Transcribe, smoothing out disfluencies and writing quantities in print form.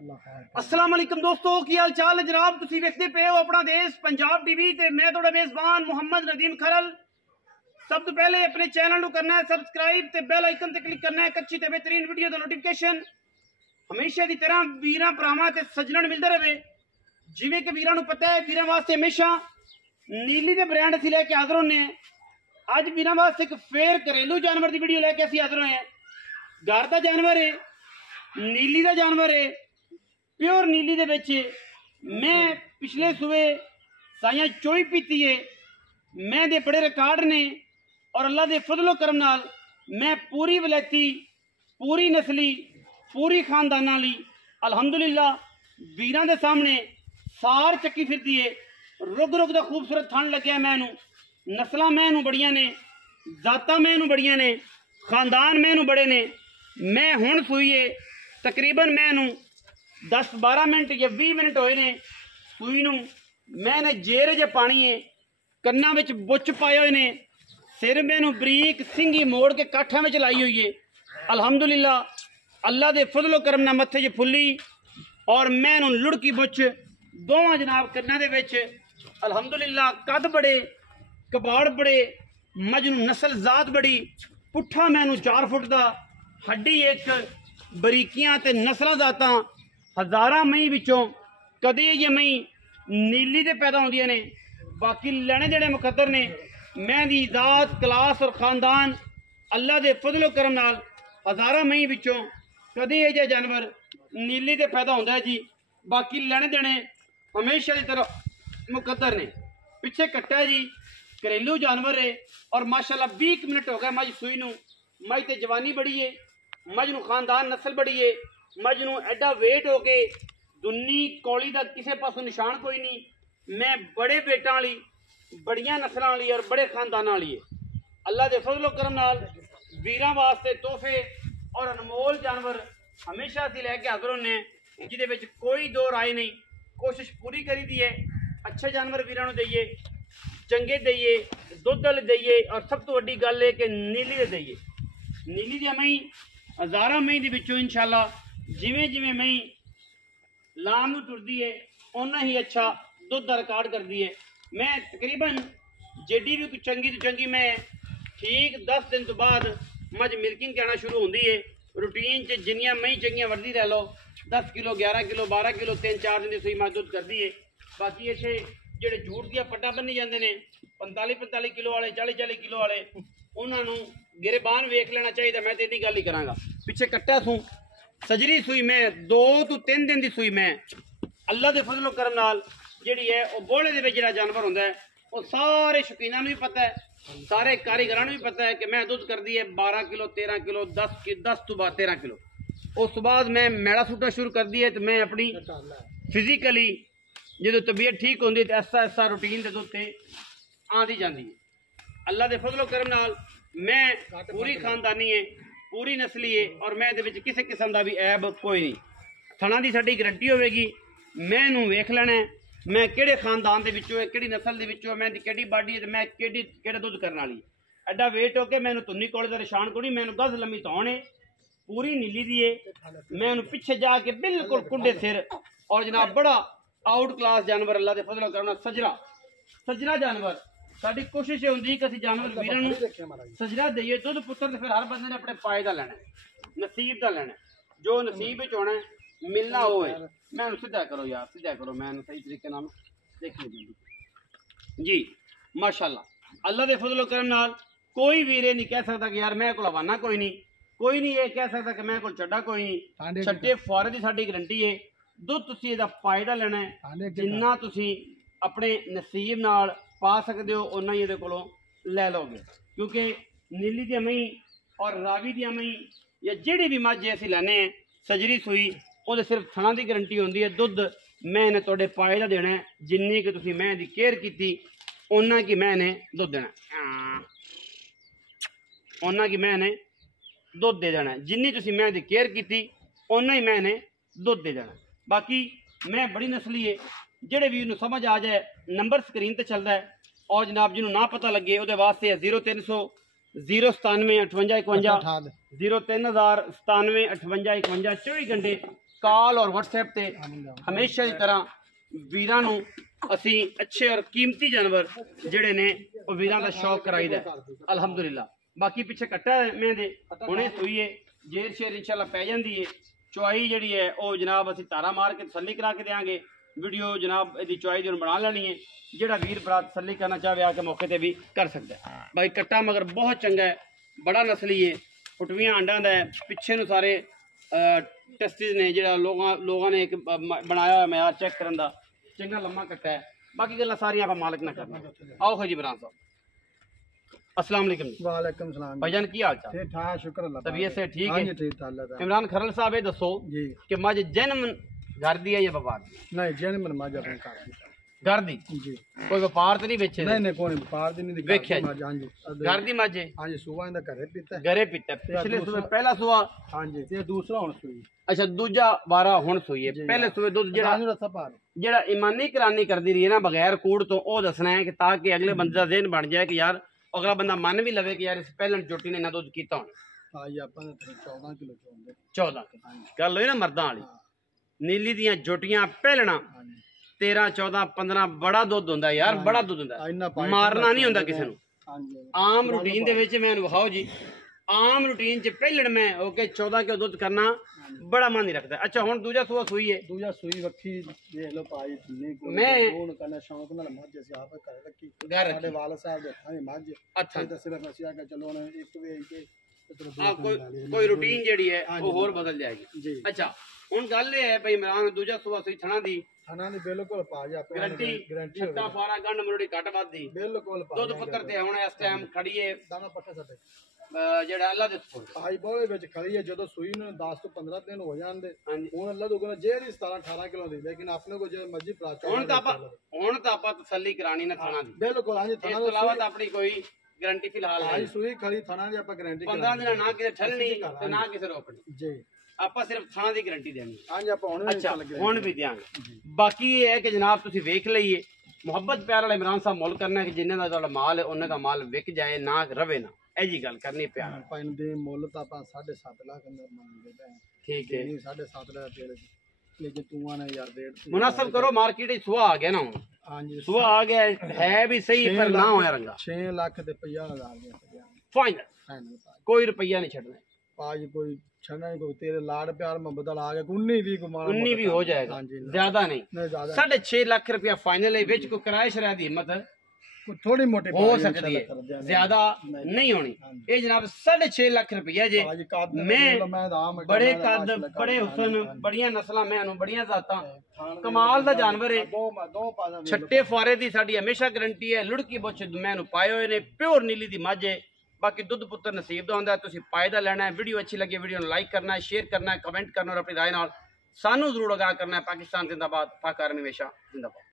अस्सलाम वालेकुम दोस्तों, की हाल चाल है जनाब। तुसीं वेखदे पे हो अपना देश पंजाब टीवी ते मैं तुहाडा मेज़बान मुहम्मद नदीम खरल। सब तो पहले अपने चैनल को करना है सबसक्राइब ते बेल आइकन ते क्लिक करना है। अच्छी ते बेहतरीन वीडियो दा नोटिफिकेशन हमेशा की तरह वीरां भरावां ते सज्जणां नूं मिलदा रहे। जिवें कि वीरां नूं पता है, वीरां वास्ते हमेशा नीली दे ब्रांड असीं लैके हाज़र होने हैं। अज वीरां वास्ते एक फेर घरेलू जानवर की वीडियो लैके असीं हाज़र होए हैं। घर का जानवर है, नीली का जानवर है, प्योर नीली दे विच मैं पिछले सूबे साइयां चोई पीती है। मैं दे बड़े रिकॉर्ड ने और अल्लाह दे फजलो करम नाल मैं पूरी वलैती, पूरी नस्ली, पूरी खानदाना ली अल्हम्दुलिल्लाह वीरां दे सामने सार चक्की फिरदी है। रुग रुग दा खूबसूरत थन लग्या मैनू, नस्लां मैनू बड़ियां ने, जातां मैनू बड़ियां ने, खानदान मैनू बड़े ने। मैं हुण सूई है तकरीबन मैनू 10-12 मिनट या 20 मिनट होए ने सूई नूं। मैंने जेर जे पानी है, कन्ना विच बुच पाए हुए ने, सिर मैनू बरीक सिंगी मोड़ के काठा में लाई हुई है। अल्हम्दुलिल्लाह अल्लाह दे फजलो करम नाल मत्थे च फुल्ली और मैनू लुड़की बुच दोवां जनाब कन्ना दे विच अल्हम्दुलिल्लाह कद बड़े, कबाड़ बड़े, मजनू नस्ल जात बड़ी, पुट्ठा मैनू 4 फुट का, हड्डी एक, बरीकियां ते नस्लां जातां हज़ारां मई विचों कदे ये मई नीली दे पैदा होंदियां ने। बाकी लैने देने मुकद्दर ने। मैं दी जात, क्लास और खानदान अल्लाह दे फजलो करम नाल हज़ारां मई विचों कदे ये जानवर नीली दे पैदा होंदा है जी। बाकी लैने देने हमेशा की तरह मुकद्दर ने। पिछे कट्टा है जी, घरेलू जानवर है और माशाल्लाह 20 मिनट हो गए मझ सूई नूं। मझ ते जवानी बड़ी है, मझ नूं खानदान नस्ल बड़ी है, मझ नूं एडा वेट हो के दुन्नी कौली का किसी पासों निशान कोई नहीं। मैं बड़े वेटां वाली, बड़ियां नस्लां वाली और बड़े खानदानां वाली है। अल्लाह दे फजलो करम नाल वीरां वास्ते तोहफे और अनमोल जानवर हमेशा असीं लैके हाज़र होने हैं, जिहदे विच कोई दो राय नहीं। कोशिश पूरी करी दी है अच्छे जानवर वीरां नूं दईए, चंगे दईए, दुध वाले दईए और सब तो वड्डी गल है कि नीली दे दईए। नीली दी मई हज़ारां मई दे विचों इंशाअल्लाह जिवें जिवें मई लाम नूं टुरदी है उन्ना ही अच्छा दुध का रिकॉर्ड करती है। मैं तकरीबन जेडी भी चंगी तो चंगी मैं ठीक 10 दिन तो बाद मझ मिल्किंग के आना शुरू होंदी है। रूटीन च जिन्नियां मई चंगियां वर्दी लै लो, 10 किलो, 11 किलो, 12 किलो 3-4 दिन की सूई मझ दुध करती है। बाकी इत्थे जेडे झूठ दियां पट्टा बन्नी जाते हैं 45-45 किलो वाले, 40-40 किलो वाले, उन्होंने गिरबान वेख लेना चाहिए। मैं तो इन्नी गल ही करांगा। पिछे कट्टा सूं सजरी सूई मैं 2 तो 3 दिन की सूई मैं अल्लाह के फजलो करम नाल जिहड़ी है वो बोले दे विच जिहड़ा जानवर होंदा है वो सारे शौकीनां नूं भी पता है, सारे कारीगरां नूं भी पता है कि मैं दुध करदी है 12 किलो, 13 किलो, 10 तो बाद 13 किलो। उस बाद मैं मैड़ा सुट्टा शुरू कर दी है तो मैं अपनी फिजिकली जो तबीयत ठीक होंदी तो ऐसा ऐसा रूटीन के दुध आती जाती है। अल्लाह के फजलो करम नाल मैं पूरी खानदानी है, पूरी नस्ली है और मैं किसी किस्म का भी ऐब कोई नहीं। थणा की साडी गारंटी होगी। मैं नूं वेख लेना है मैं किहड़े खानदान के विचों है, किहड़ी नस्ल के विचों, मैं किहड़ी बाडी है, मैं किहड़ा दुध करने वाली। एडा वेट हो के मैनू तुन्नी कोले का निशान कोई नहीं। मैनू गज लम्मी तौण है, पूरी नीली दी है। मैं उन्हें पिछे जाके बिल्कुल कुंडे सिर और जनाब बड़ा आउट क्लास जानवर अल्लाह के फजल करना सजरा जानवर। साडी कोशिश होंदी कि असीं जानवर वीरां नूं सजरा दईए। दुध पुत्तर तो फिर हर बंदे ने अपने पाए का लैना, नसीब का लैना। जो नसीब विच होना मिलना वो है। मैं सीधा करो यार, सीधा करो, मैं सही तरीके नाल देखिए जी। माशाअल्लाह अल्लाह के फजलो करम नाल कोई वीर नहीं कह सकता कि यार मैं को हवाना कोई नहीं, कोई नहीं ये कह सकता कि मैं को छड्डा कोई नहीं। छड्डे फुआरे की साडी गारंटी है। दुध तुसीं इहदा फायदा लेना है, जिन्ना तुसीं अपने नसीब नाल पा सकते हो उन्ना ही इहदे कोलों लै लोगे। क्योंकि नीली दी मई और रावी दी मई या जिहड़ी भी मझ असीं लैने सजरी सूई वो सिर्फ थणा की गारंटी होंदी है। दुध मैं इन्हें तुहाडे पाए का देना है, जिन्नी कि तुसीं मैं दी केयर की उन्ना कि मैं इन्हें दुध देना, उन्ना कि मैं इन्हें दुध दे देना। जिन्नी तुसीं मैं दी केयर की उन्ना ही मैं इन्हें दुध दे देना। बाकी मैं बड़ी नस्ली है, जेड़े भी उन्हें समझ आ जाए नंबर स्क्रीन पर चलता है और जनाब जिन्होंने ना पता लगे वो वास्ते है 0300 097 58 51 03 097 58 51 24 घंटे ਕਾਲ ਔਰ WhatsApp ਤੇ ਹਮੇਸ਼ਾ ਦੀ ਤਰ੍ਹਾਂ ਵੀਰਾਂ ਨੂੰ ਅਸੀਂ ਅੱਛੇ ਔਰ ਕੀਮਤੀ ਜਾਨਵਰ ਜਿਹੜੇ ਨੇ ਉਹ ਵੀਰਾਂ ਦਾ ਸ਼ੌਕ ਕਰਾਈਦਾ ਅਲਹਮਦੁਲਿਲਾ। ਬਾਕੀ ਪਿੱਛੇ ਕੱਟਾ ਹੈ ਮੈਂ ਦੇ ਹੁਣੇ ਸੂਈਏ ਜੇਰ ਸ਼ੇਰ ਇੰਸ਼ਾਅੱਲਾ ਪੈ ਜਾਂਦੀ ਹੈ। ਚੁਆਈ ਜਿਹੜੀ ਹੈ ਉਹ ਜਨਾਬ ਅਸੀਂ ਤਾਰਾ ਮਾਰ ਕੇ ਤਸੱਲੀ ਕਰਾ ਕੇ ਦੇਵਾਂਗੇ। ਵੀਡੀਓ ਜਨਾਬ ਇਹਦੀ ਚੁਆਈ ਦੀ ਬਣਾ ਲੈਣੀ ਹੈ। ਜਿਹੜਾ ਵੀਰ ਭਰਾ ਤਸੱਲੀ ਕਰਨਾ ਚਾਹਵੇ ਆ ਕੇ ਮੌਕੇ ਤੇ ਵੀ ਕਰ सकता है। भाई कट्टा मगर बहुत चंगा है, बड़ा नस्ली है, फुटवियां आंडा दा है, पिछे नूं सारे टेस्टिस ने जो लोगों ने एक बनाया मैार चेक करन दा। चंगा लम्मा कट्टा है। बाकी गल्लां सारियां आप मालिक ना करना। आओ खो जी इमरान साहब। अस्सलाम वालेकुम। वालेकुम सलाम भाईजान की हाल चाल? ठीक ठाक शुक्र अल्लाह। तबीयत से ठीक है? ठीक ठाक। इमरान खरल साहब ये दसो जी कि मज जन्म घर दी है या व्यापार दी? नहीं जन्म मज अपने घर दी जी। कोई व्यापार तो नहीं बेचे? नहीं नहीं कोई व्यापार दी नहीं वेख्या जी। हां जी घर दी मज है? हां जी सुबह इंदा घरे पीता है। घरे पीता है। पिछले सुबह पहला सुबह? हां जी ते दूसरा हुन सुई। अच्छा दूजा बारा हुन सुई है। पहले सुबह दूध जेड़ा रस्सा पार जेड़ा ईमानी करानी करदी रही है ना बगैर कूड़ तो ओ दसना है कि ताकि अगले बंदे दा ज़हन बन जाए कि यार अगला बंदा मन भी लवे कि यार इस पहले जोटी ने ना दूध कीता होना। हां जी अपन 14 किलो चोंदे 14 गल होई ना मर्दां वाली। नीली दियां जोटियां पहलना 13 14 15 बड़ा दुध हुंदा यार, बड़ा दुध हुंदा, मारना नहीं हुंदा किसी नूं। हां जी आम रूटीन दे विच मैं विखाओ जी, आम रूटीन च पहलण में ओके 14 किलो दुध करना बड़ा मन नहीं रखता। अच्छा हुन दूजा सुआ सुई है? दूजा सुई वक्खी देख लो पाई नहीं कोई मैं कोण करना शौक नाल मज से आप घर रखी घर साडे वाल साहब दे हत्थां दी मज। अच्छा ते सिर्फ ਅਸੀਂ ਆ ਕੇ ਚਲੋ ਨਾ ਇੱਕ ਵੇਚ ਕੇ कोई रूटीन जेड़ी है वो होर बदल जाएगी जी। अच्छा हुन गल ये है भाई इमरान दूजा सुआ सुई थणा दी थाना ने बिल्कुल पा जा गारंटी गारंटी छत्ता फारा गंड मरोड़ी कट वादी बिल्कुल पा दुध पुत्र ते हुन इस टाइम खड़ी है दाना पक्का सटे जेड़ा अल्लाह दे सुपुर्द हाई बोले ਵਿੱਚ ਖੜੀ ਹੈ ਜਦੋਂ ਸੂਈ ਨੂੰ 10 ਤੋਂ 15 ਦਿਨ ਹੋ ਜਾਂਦੇ ਹਾਂਜੀ ਹੁਣ ਅੱਲਾ ਦੁਗਣਾ ਜਿਹੜੀ 17 18 ਕਿਲੋ ਦੀ ਲੇਕਿਨ ਆਪਣੇ ਕੋ ਜੇ ਮਰਜ਼ੀ ਪ੍ਰਾਚਾ ਹੁਣ ਤਾਂ ਆਪਾਂ ਤਸੱਲੀ ਕਰਾਣੀ ਨਾ ਥਣਾ ਦੀ ਬਿਲਕੁਲ ਹਾਂਜੀ ਇਸ ਤੋਂ ਇਲਾਵਾ ਤਾਂ ਆਪਣੀ ਕੋਈ ਗਾਰੰਟੀ ਫਿਲਹਾਲ ਹਾਈ ਨਹੀਂ। ਸੂਈ ਖੜੀ ਥਣਾ ਦੀ ਆਪਾਂ ਗਾਰੰਟੀ 15 ਦਿਨ ਨਾ ਕਿਸੇ ਠੱਲਣੀ ਤੇ ਨਾ ਕਿਸੇ ਰੋਕਣੀ, ਜੀ ਆਪਾਂ ਸਿਰਫ ਥਾਂ ਦੀ ਗਾਰੰਟੀ ਦੇਣੀ। ਹਾਂਜੀ ਆਪਾਂ ਹੁਣ ਅੱਛਾ ਹੁਣ ਵੀ ਦਿਆਂਗੇ। ਬਾਕੀ ਇਹ ਹੈ ਕਿ ਜਨਾਬ ਤੁਸੀਂ ਵੇਖ ਲਈਏ ਮੁਹੱਬਤ ਪਿਆਰ ਵਾਲਾ ਇਮਰਾਨ ਸਾਹਿਬ ਮੁੱਲ ਕਰਨਾ ਕਿ ਜਿੰਨੇ ਦਾ ਤੁਹਾਡਾ ਮਾਲ ਹੈ ਉਹਨੇ ਦਾ ਮਾਲ ਵਿਕ ਜਾਏ ਨਾ ਰਵੇ ਨਾ, ਇਹ ਜੀ ਗੱਲ ਕਰਨੀ ਪਿਆਰ। ਪਾਇਨ ਦੇ ਮੁੱਲ ਤਾਂ ਆਪਾਂ 7.5 ਲੱਖ ਅੰਦਰ ਮੰਗਦੇ ਪਏ। ਠੀਕ ਹੈ ਨਹੀਂ 7.5 ਲੱਖ ਦੇ ਲੇਕਿਨ ਤੂੰ ਆਣਾ ਯਾਰ ਰੇਟ मुनासिब करो। मार्केट सुहा आ गया ना हुन, ਹਾਂਜੀ सुहा आ गया है भी सही पर ना होया रंगा 6 ਲੱਖ ਤੇ 50,000 ਦੇ फाइनल फाइनल कोई रुपया नहीं छड़ना। पाजी कोई छना नहीं कोई तेरे लाड़ प्यार मोहब्बत आ गया 19 भी गुमान 19 भी हो जाएगा, हाँ जी ज्यादा नहीं। नहीं ज्यादा 6.5 लाख रुपया फाइनल है, विच को किराए शराय दी हिम्मत थोड़ी मोटी हो सकती है, ज्यादा नहीं होनी। ये जनाब 6.5 लाख रुपया जे मैं बड़े कद बड़े हुसन बड़ियां नस्लां मैं बड़ियां जातां कमाल दा जानवर है। छट्टे फारे दी साडी हमेशा गारंटी है। लुड़की बुछ मैं पाए हुए ने प्योर नीली दी मझ है। बाकी दुध पुत्र नसीब दा हुंदा है। तुसीं फायदा लेना है। वीडियो अच्छी लगी वीडियो नूं लाइक करना है, शेयर करना है, कमेंट करना और अपनी राय नाल सानू जरूर आगाह करना है। पाकिस्तान जिंदाबाद, पाक आर्मी हमेशा जिंदाबाद।